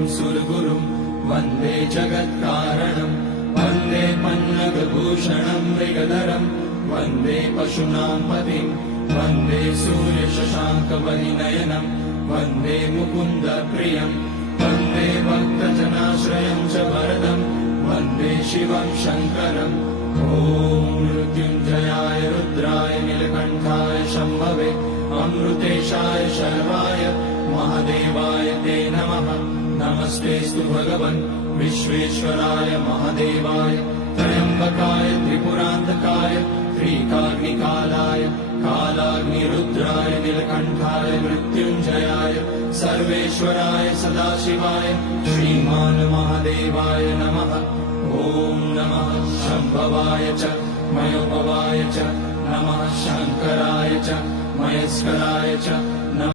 हरिं सुरगुरुं वन्दे जगत्कारणं वन्दे पन्नगभूषणं मृगधरं वन्दे पशूनां पतिं वन्दे सूर्यशशाङ्कवलिनयनं वन्दे मुकुन्दप्रियं वन्दे भक्तजनाश्रयं च वरदं वन्दे शिवं शङ्करम् ॐ मृत्युञ्जयाय रुद्राय नीलकण्ठाय शम्भवे अमृतेशाय शर्वाय महादेवाय ते नमः। नमस्तेऽस्तु भगवन् विश्वेश्वराय महादेवाय त्र्यम्बकाय त्रिपुरान्तकाय त्रिकाग्निकालाय कालाग्निरुद्राय नीलकण्ठाय मृत्युञ्जयाय सर्वेश्वराय सदाशिवाय श्रीमान् महादेवाय नमः। ॐ नमः शम्भवाय च मयोपवाय च नमः शङ्कराय च मयस्कराय च